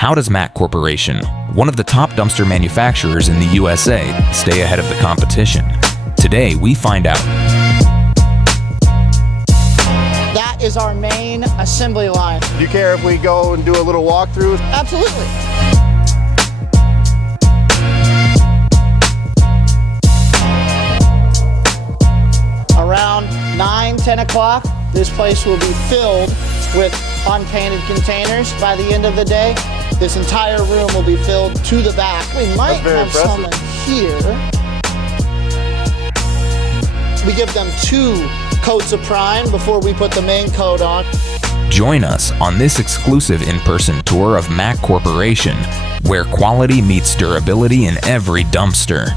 How does Mac Corporation, one of the top dumpster manufacturers in the USA, stay ahead of the competition? Today, we find out. That is our main assembly line. Do you care if we go and do a little walkthrough? Absolutely. Around 9, 10 o'clock, this place will be filled with unpainted containers. By the end of the day, this entire room will be filled to the back. We might have some in here. We give them 2 coats of prime before we put the main coat on. Join us on this exclusive in-person tour of Mac Corporation, where quality meets durability in every dumpster.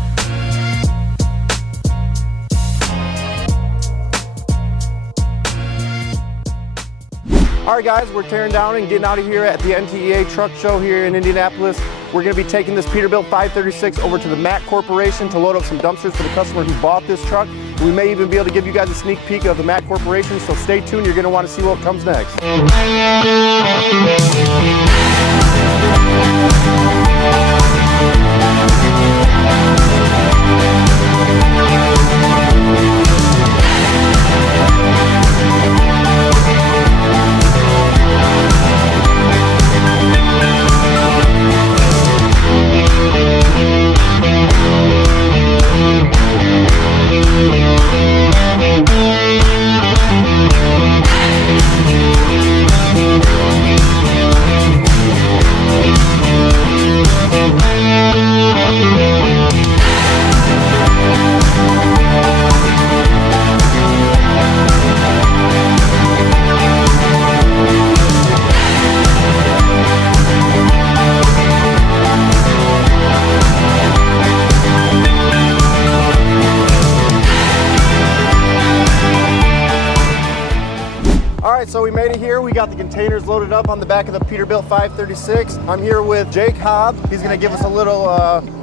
All right, guys, we're tearing down and getting out of here at the NTEA Truck Show here in Indianapolis. We're going to be taking this Peterbilt 536 over to the Mac Corporation to load up some dumpsters for the customer who bought this truck. We may even be able to give you guys a sneak peek of the Mac Corporation, so stay tuned. You're going to want to see what comes next. So we made it here. We got the containers loaded up on the back of the Peterbilt 536. I'm here with Jake Hobbs. He's going to give us a little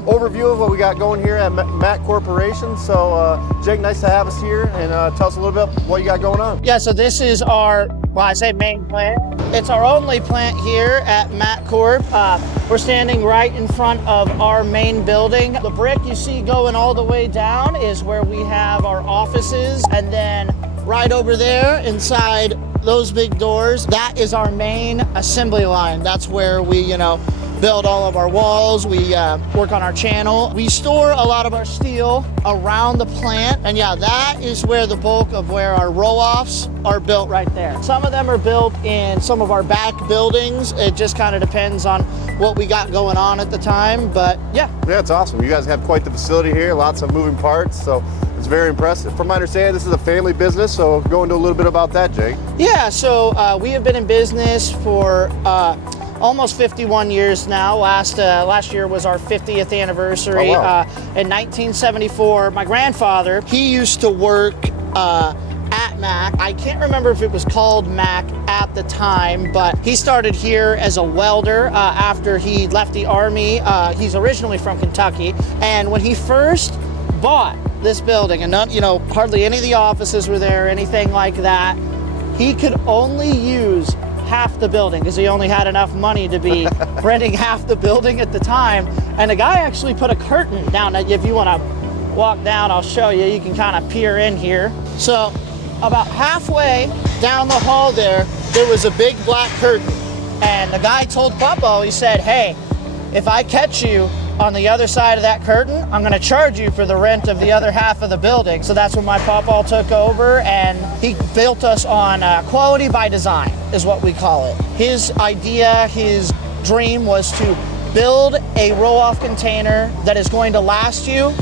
overview of what we got going here at Mac Corporation. So Jake, nice to have us here, and tell us a little bit what you got going on. Yeah, so this is our, well, I say main plant. It's our only plant here at Mac Corp. We're standing right in front of our main building. The brick you see going all the way down is where we have our offices, and then right over there inside those big doors, that is our main assembly line. That's where we, build all of our walls. We work on our channel. We store a lot of our steel around the plant. And yeah, that is where the bulk of where our roll-offs are built right there. Some of them are built in some of our back buildings. It just kind of depends on what we got going on at the time, but yeah. Yeah, it's awesome. You guys have quite the facility here, lots of moving parts, so it's very impressive. From my understanding, this is a family business, so go into a little bit about that, Jake. Yeah, so we have been in business for almost 51 years now. Last year was our 50th anniversary. Oh, wow. In 1974, my grandfather, he used to work at Mac. I can't remember if it was called Mac at the time, but he started here as a welder after he left the Army. He's originally from Kentucky, and when he first bought this building, and hardly any of the offices were there, anything like that, he could only use half the building because he only had enough money to be renting half the building at the time. And the guy actually put a curtain down. If you want to walk down, I'll show you. You can kind of peer in here. So about halfway down the hall there was a big black curtain. And the guy told Papa, he said, hey, if I catch you on the other side of that curtain, I'm going to charge you for the rent of the other half of the building. So that's when my papa took over, and he built us on quality by design, is what we call it. His idea, his dream was to build a roll-off container that is going to last you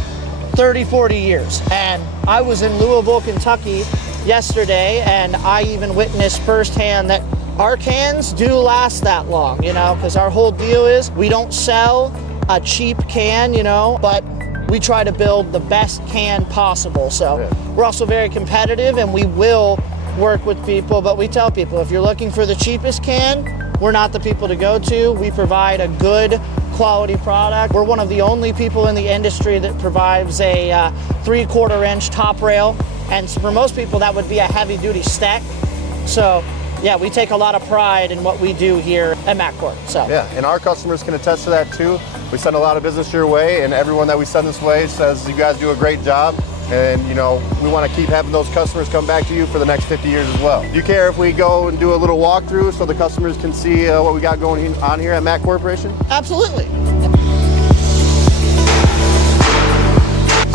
30, 40 years. And I was in Louisville, Kentucky yesterday, and I even witnessed firsthand that our cans do last that long, because our whole deal is we don't sell a cheap can, but we try to build the best can possible. So we're also very competitive, and we will work with people, but we tell people, if you're looking for the cheapest can, we're not the people to go to. We provide a good quality product. We're one of the only people in the industry that provides a 3/4 inch top rail, and for most people that would be a heavy duty stack. So yeah, we take a lot of pride in what we do here at Mac Corp. So Yeah, and our customers can attest to that too. We send a lot of business your way, and everyone that we send this way says you guys do a great job. And you know, we want to keep having those customers come back to you for the next 50 years as well. Do you care if we go and do a little walkthrough so the customers can see what we got going on here at Mac Corporation? absolutely.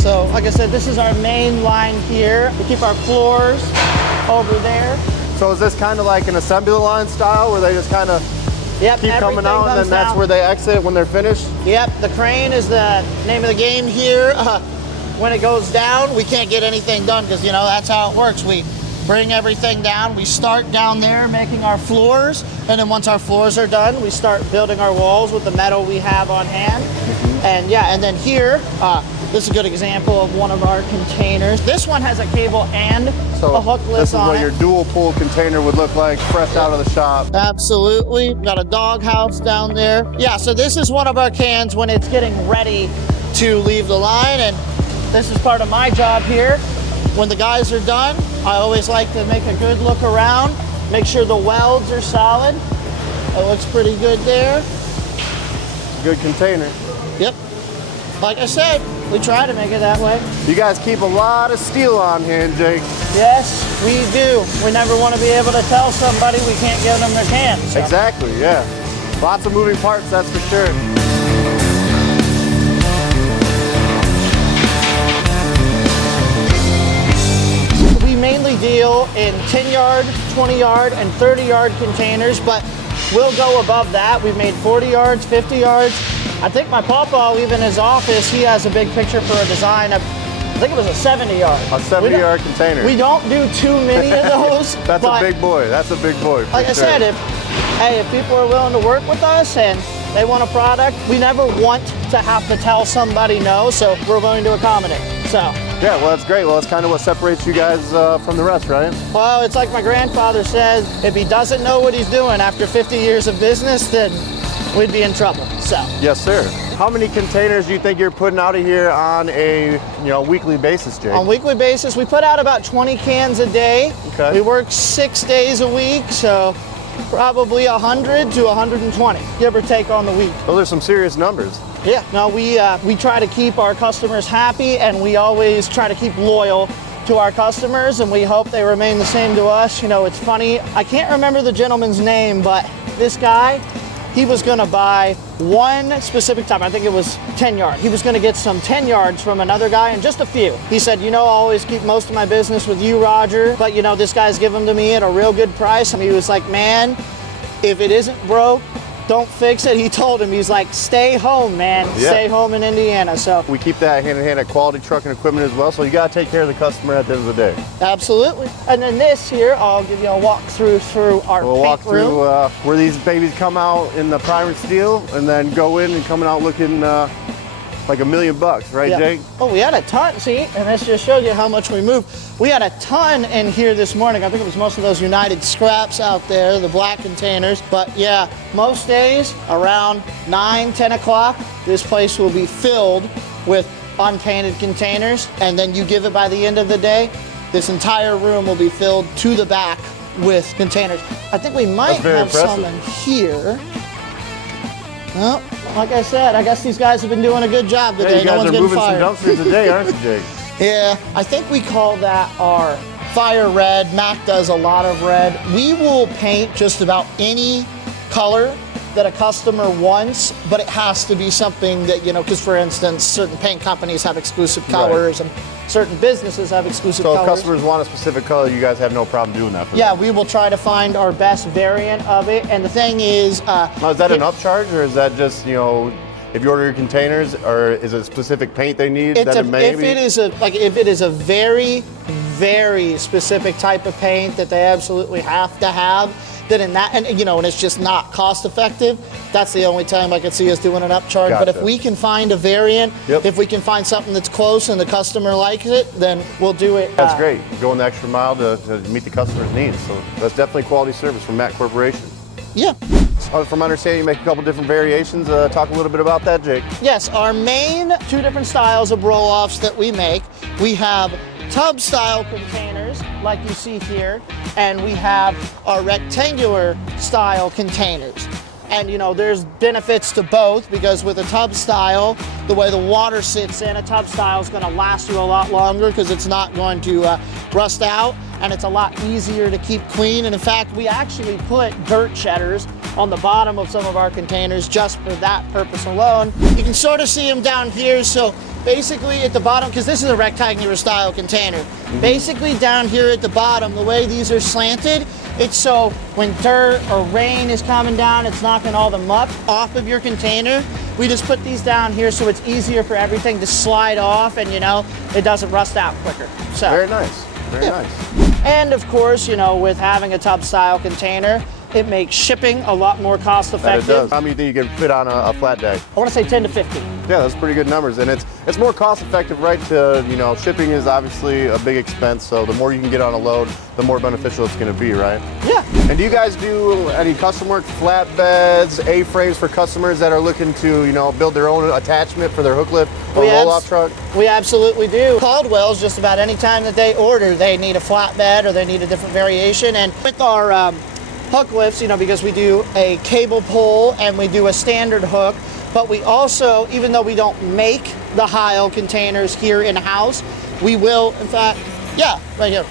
So like I said, this is our main line here. We keep our floors over there. So is this kind of like an assembly line style where they just kind of Yep, keep coming everything out and then comes that's down. where they exit when they're finished? Yep, the crane is the name of the game here. When it goes down, we can't get anything done because, you know, that's how it works. We bring everything down. We start down there making our floors, and then once our floors are done, we start building our walls with the metal we have on hand. And yeah, and then here, this is a good example of one of our containers. This one has a cable and So a hook lift this is on what it. your dual pull container would look like fresh out of the shop. Absolutely. Got a dog house down there. Yeah, so this is one of our cans when it's getting ready to leave the line, and this is part of my job here. When the guys are done, I always like to make a good look around, make sure the welds are solid. It looks pretty good there. Good container. Yep. Like I said, we try to make it that way. You guys keep a lot of steel on hand, Jake. Yes, we do. We never want to be able to tell somebody we can't give them their cans. So. Exactly, yeah. Lots of moving parts, that's for sure. We mainly deal in 10-yard, 20-yard, and 30-yard containers, but we'll go above that. We've made 40 yards, 50 yards. I think my pawpaw, even his office, he has a big picture for a design of, I think it was a 70-yard. A 70-yard container. We don't do too many of those. That's but a big boy. That's a big boy. like I said, if people are willing to work with us and they want a product, we never want to have to tell somebody no, so we're willing to accommodate. So. Yeah, well, that's great. Well, that's kind of what separates you guys from the rest, right? Well, it's like my grandfather says, if he doesn't know what he's doing after 50 years of business, then we'd be in trouble, so. Yes, sir. How many containers do you think you're putting out of here on a weekly basis, Jake? On a weekly basis, we put out about 20 cans a day. Okay. We work 6 days a week, so probably 100 to 120, give or take on the week. Those are some serious numbers. Yeah, no, we try to keep our customers happy, and we always try to keep loyal to our customers, and we hope they remain the same to us. You know, it's funny, I can't remember the gentleman's name, but this guy, he was gonna buy one specific time, I think it was 10 yard. He was gonna get some 10 yards from another guy and just a few. He said, you know, I always keep most of my business with you, Roger, but you know, this guy's giving them to me at a real good price. And he was like, man, if it isn't broke, don't fix it. He told him, he's like, stay home, man. Yeah. Stay home in Indiana. So We keep that hand in hand at Quality Truck and Equipment as well, so you gotta take care of the customer at the end of the day. absolutely. And then this here, I'll give you a walk through our We'll paint walk through room. where these babies come out in the primer steel and then go in and coming out looking like $1 million, right, Yeah. Jake? Oh, we had a ton, see, and this just shows you how much we move. We had a ton in here this morning. I think it was most of those United scraps out there, the black containers. But yeah, most days around 9, 10 o'clock, this place will be filled with unpainted containers. And then you give it by the end of the day, this entire room will be filled to the back with containers. I think we might That's very have some in here. Well, like I said, I guess these guys have been doing a good job today. Hey, you No guys one's are getting moving fired. some dumpsters a day, aren't you, Jake? Yeah, I think we call that our fire red. Mac does a lot of red. We will paint just about any color that a customer wants, but it has to be something that, you know, because for instance, certain paint companies have exclusive colors and certain businesses have exclusive So if colors. customers want a specific color, you guys have no problem doing that for Yeah, them? we will try to find our best variant of it. And the thing is, Now, is that an upcharge, or is that just, if you order your containers, or is it a specific paint they need? if maybe? it is a very, very specific type of paint that they absolutely have to have, then in that, and it's just not cost effective, that's the only time I could see us doing an upcharge. But if Gotcha. we can find a variant, Yep. if we can find something that's close and the customer likes it, then we'll do it. That's great. Going the extra mile to meet the customer's needs. So that's definitely quality service from Mac Corporation. Yeah. From my understanding, you make a couple different variations. Talk a little bit about that, Jake. Yes, our main 2 different styles of roll-offs that we make. We have tub style containers like you see here, and we have our rectangular style containers. And you know, there's benefits to both, because with a tub style, the way the water sits in, a tub style is going to last you a lot longer because it's not going to rust out, and it's a lot easier to keep clean. And in fact, we actually put dirt shedders on the bottom of some of our containers just for that purpose alone. You can sort of see them down here. So basically at the bottom, because this is a rectangular style container, basically down here at the bottom, the way these are slanted, it's so when dirt or rain is coming down, it's knocking all the muck off of your container. We just put these down here so it's easier for everything to slide off, and you know, it doesn't rust out quicker. So Very nice, very nice. And of course, you know, with having a tub style container, it makes shipping a lot more cost effective. It does. How many do you think you can fit on a flat deck? I want to say 10 to 15. Yeah, that's pretty good numbers, and it's more cost effective, right? To, you know, shipping is obviously a big expense, so the more you can get on a load, the more beneficial it's going to be, right? Yeah. And do you guys do any custom work, flatbeds, A-frames for customers that are looking to, you know, build their own attachment for their hooklift or roll-off truck? We absolutely do. Caldwell's, just about any time that they order, they need a flatbed or they need a different variation. And with our hook lifts, you know, because we do a cable pull and we do a standard hook, but we also, even though we don't make the Heil containers here in-house, we will, in fact, yeah, right here.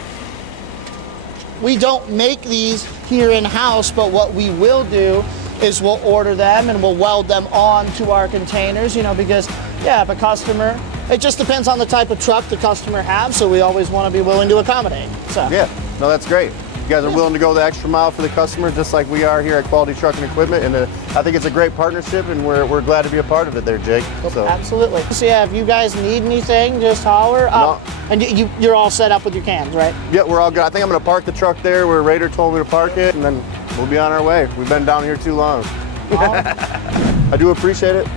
We don't make these here in-house, but what we will do is we'll order them and we'll weld them on to our containers, you know, because, yeah, if a customer, it just depends on the type of truck the customer has, so we always want to be willing to accommodate. So Yeah, no, that's great. You guys are willing to go the extra mile for the customer, just like we are here at Quality Trucking Equipment, and I think it's a great partnership, and we're glad to be a part of it there, Jake. So. Absolutely. So yeah, if you guys need anything, just holler. No. And you're all set up with your cans, right? Yeah, we're all good. I think I'm going to park the truck there where Raider told me to park it, and then we'll be on our way. We've been down here too long. I do appreciate it.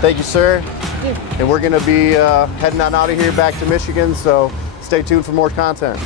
Thank you, sir. Thank you. And we're going to be heading on out of here back to Michigan, so stay tuned for more content.